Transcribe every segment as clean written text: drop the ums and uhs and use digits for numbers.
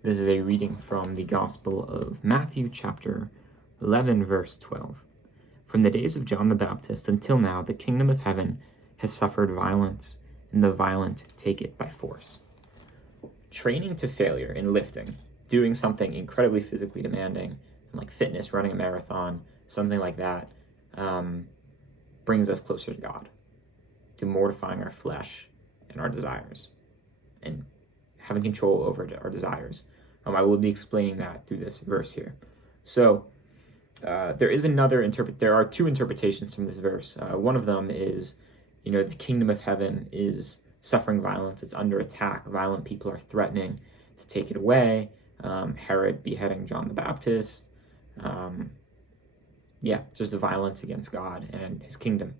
This is a reading from the Gospel of Matthew, chapter 11, verse 12. From the days of John the Baptist until now, the kingdom of heaven has suffered violence, and the violent take it by force. Training to failure in lifting, doing something incredibly physically demanding, like fitness, running a marathon, something like that, brings us closer to God, to mortifying our flesh and our desires, and having control over our desires. I will be explaining that through this verse here. So there are two interpretations from this verse. One of them is, the kingdom of heaven is suffering violence. It's under attack. Violent people are threatening to take it away. Herod beheading John the Baptist. Just the violence against God and his kingdom.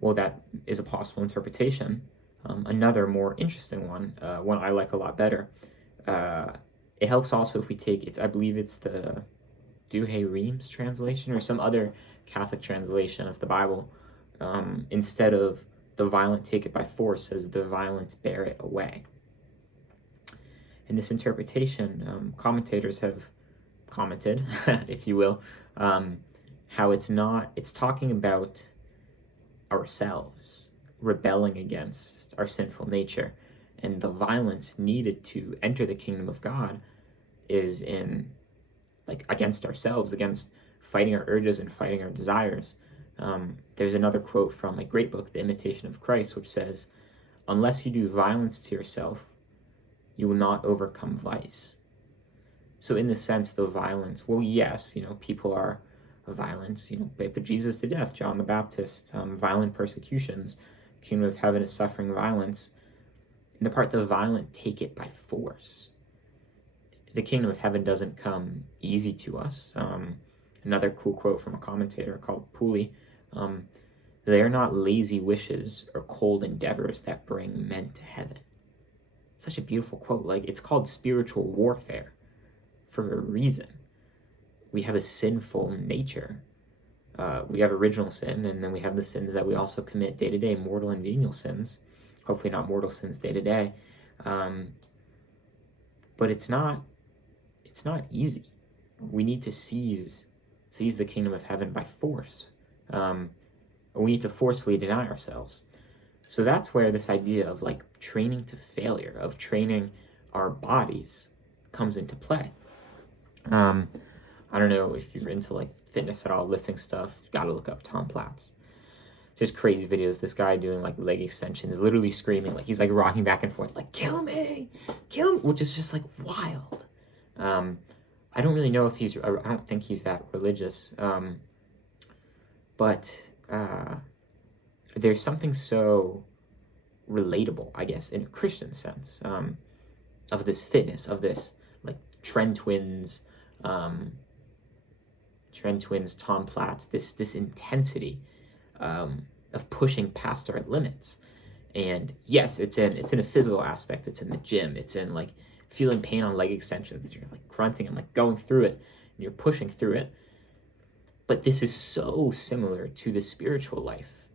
Well, that is a possible interpretation. Another more interesting one I like a lot better. It helps also if we take I believe it's the Douay Rheims translation or some other Catholic translation of the Bible. Instead of the violent take it by force, says the violent bear it away. In this interpretation, commentators have commented, if you will, how it's talking about ourselves rebelling against our sinful nature, and the violence needed to enter the kingdom of God is in against ourselves, against fighting our urges and fighting our desires. There's another quote from a great book, The Imitation of Christ, which says, "Unless you do violence to yourself, you will not overcome vice." So in this sense, the violence, well, yes, people are violent, they put Jesus to death, John the Baptist, violent persecutions, kingdom of heaven is suffering violence. In the part, the violent take it by force. The kingdom of heaven doesn't come easy to us. Another cool quote from a commentator called Pooley, "They are not lazy wishes or cold endeavors that bring men to heaven." Such a beautiful quote. It's called spiritual warfare for a reason. We have a sinful nature. We have original sin, and then we have the sins that we also commit day to day, mortal and venial sins. Hopefully not mortal sins day to day. But it's not easy. We need to seize the kingdom of heaven by force. We need to forcefully deny ourselves. So that's where this idea of training to failure, of training our bodies, comes into play. I don't know if you're into fitness at all, lifting stuff. You gotta look up Tom Platz. Just crazy videos. This guy doing leg extensions, literally screaming, he's rocking back and forth, "Kill me, kill me," which is just wild. I don't really know if I don't think he's that religious. But there's something so relatable, I guess, in a Christian sense, of this fitness, of this Trend Twins, Tom Platz, this intensity of pushing past our limits. And yes, it's in a physical aspect. It's in the gym. It's in feeling pain on leg extensions. You're grunting and going through it, and you're pushing through it. But this is so similar to the spiritual life,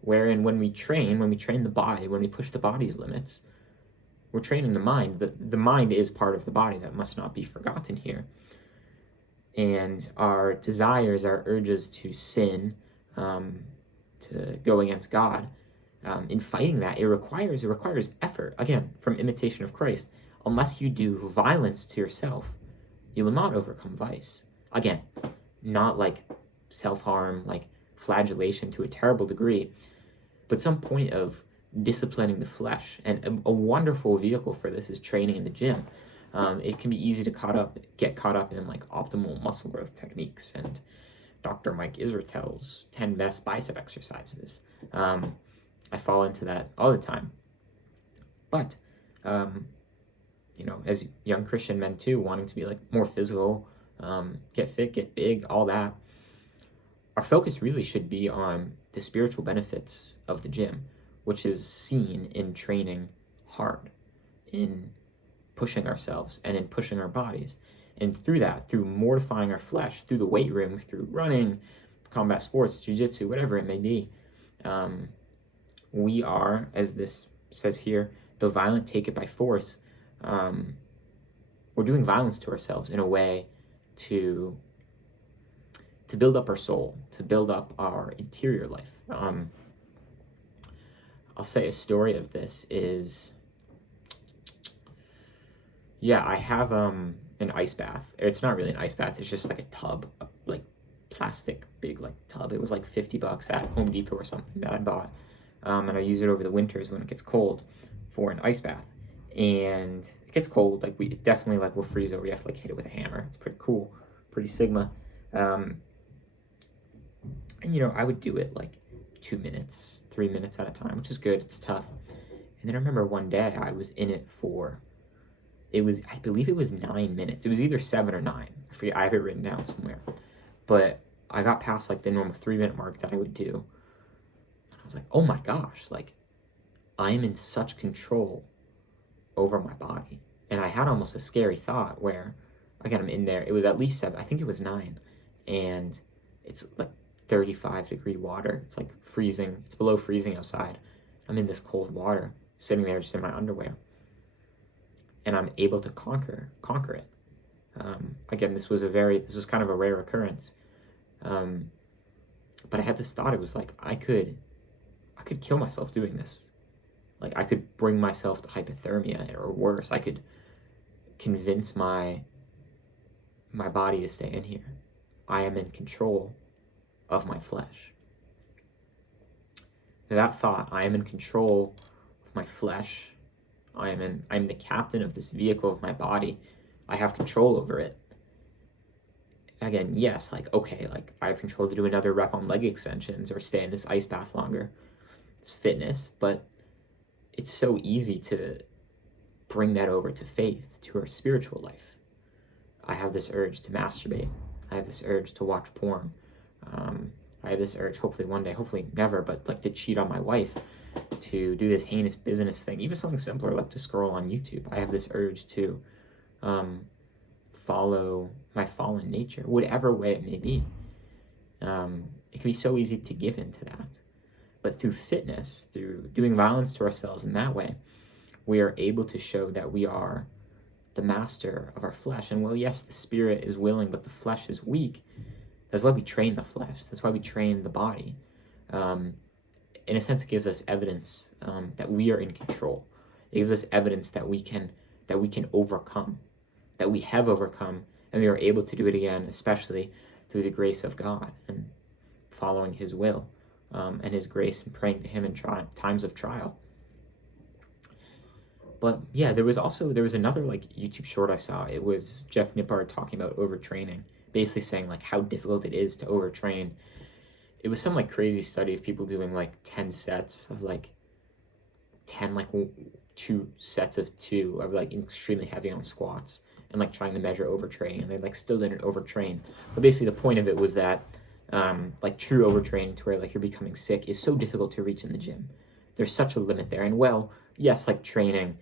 wherein when we train the body, when we push the body's limits, we're training the mind. The mind is part of the body. That must not be forgotten here. And our desires, our urges to sin, to go against God, in fighting that, it requires effort. Again, from Imitation of Christ, unless you do violence to yourself, you will not overcome vice. Again, not self-harm, flagellation to a terrible degree, but some point of disciplining the flesh. And a wonderful vehicle for this is training in the gym. It can be easy to get caught up in optimal muscle growth techniques and Dr. Mike Israel's 10 best bicep exercises. I fall into that all the time. But as young Christian men too, wanting to be more physical, get fit, get big, all that, our focus really should be on the spiritual benefits of the gym, which is seen in training hard, in pushing ourselves and in pushing our bodies. And through that, through mortifying our flesh, through the weight room, through running, combat sports, jiu-jitsu, whatever it may be, we are, as this says here, the violent take it by force. we're doing violence to ourselves in a way to build up our soul, to build up our interior life. I'll say a story of this is, yeah, I have an ice bath. It's not really an ice bath. It's just like a tub, like plastic big like tub. It was like $50 at Home Depot or something that I bought, and I use it over the winters when it gets cold for an ice bath. And it gets cold, like we definitely like will freeze over. You have to like hit it with a hammer. It's pretty cool, pretty Sigma. And I would do it like 2 minutes, 3 minutes at a time, which is good. It's tough. And then I remember one day I was in it for, I believe it was 9 minutes. It was either 7 or 9. I forget, I have it written down somewhere. But I got past like the normal 3-minute mark that I would do. And I was like, oh my gosh, like I am in such control over my body. And I had almost a scary thought where, again, I'm in there. It was at least 7. I think it was 9. And it's like 35-degree water. It's like freezing. It's below freezing outside. I'm in this cold water, sitting there just in my underwear. And I'm able to conquer it. Again, this was kind of a rare occurrence. But I had this thought. It was like, I could kill myself doing this. Like I could bring myself to hypothermia or worse. I could convince my body to stay in here. I am in control of my flesh. That thought, I am in control of my flesh. I'm the captain of this vehicle of my body. I have control over it. Again, yes, like, okay, like I have control to do another rep on leg extensions or stay in this ice bath longer. It's fitness, but it's so easy to bring that over to faith, to our spiritual life. I have this urge to masturbate. I have this urge to watch porn. I have this urge, hopefully one day, hopefully never, but like to cheat on my wife, to do this heinous business thing, even something simpler like to scroll on YouTube. I have this urge to follow my fallen nature, whatever way it may be. It can be so easy to give into that. But through fitness, through doing violence to ourselves in that way, we are able to show that we are the master of our flesh. And well, yes, the spirit is willing, but the flesh is weak. That's why we train the flesh. That's why we train the body. In a sense, it gives us evidence that we are in control. It gives us evidence that we can overcome, that we have overcome, and we are able to do it again, especially through the grace of God and following His will and His grace and praying to Him in times of trial. But yeah, there was another like YouTube short I saw. It was Jeff Nippard talking about overtraining, basically saying like how difficult it is to overtrain. It was some like crazy study of people doing like 10 sets of like 10 like 2 sets of 2 of like extremely heavy on squats and like trying to measure overtraining, and they like still didn't overtrain. But basically the point of it was that like true overtraining to where like you're becoming sick is so difficult to reach in the gym. There's such a limit there. And well, yes, like training,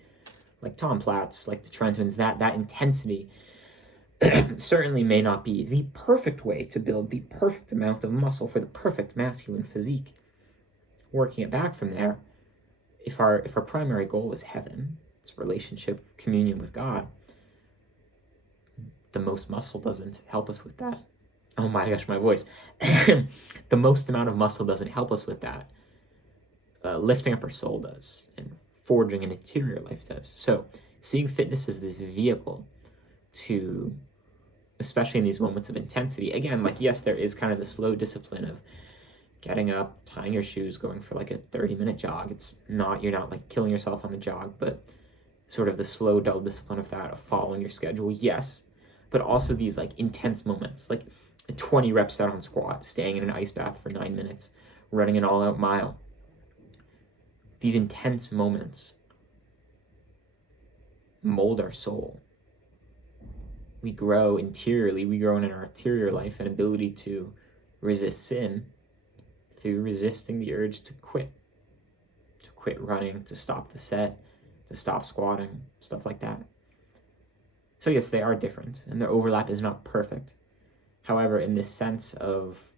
like Tom Platz, like the Trentmans, that intensity certainly may not be the perfect way to build the perfect amount of muscle for the perfect masculine physique. Working it back from there, if our primary goal is heaven, it's relationship, communion with God, the most muscle doesn't help us with that. Oh my gosh, my voice. The most amount of muscle doesn't help us with that. Lifting up our soul does, and forging an interior life does. So seeing fitness as this vehicle to, especially in these moments of intensity, again, like yes, there is kind of the slow discipline of getting up, tying your shoes, going for like a 30-minute jog. You're not like killing yourself on the jog, but sort of the slow, dull discipline of that, of following your schedule, yes, but also these like intense moments, like a 20 reps out on squat, staying in an ice bath for 9 minutes, running an all-out mile. These intense moments mold our soul. We grow interiorly, we grow in our interior life an ability to resist sin through resisting the urge to quit running, to stop the set, to stop squatting, stuff like that. So yes, they are different, and their overlap is not perfect. However, in this sense of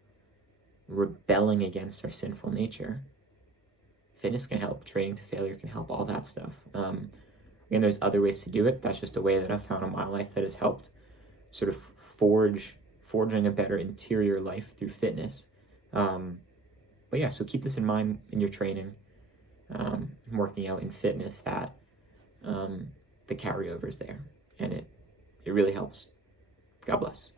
rebelling against our sinful nature, fitness can help, training to failure can help, all that stuff. Again, there's other ways to do it. That's just a way that I've found in my life that has helped sort of forging a better interior life through fitness. But yeah, so keep this in mind in your training, working out in fitness, that the carryover is there, and it really helps. God bless.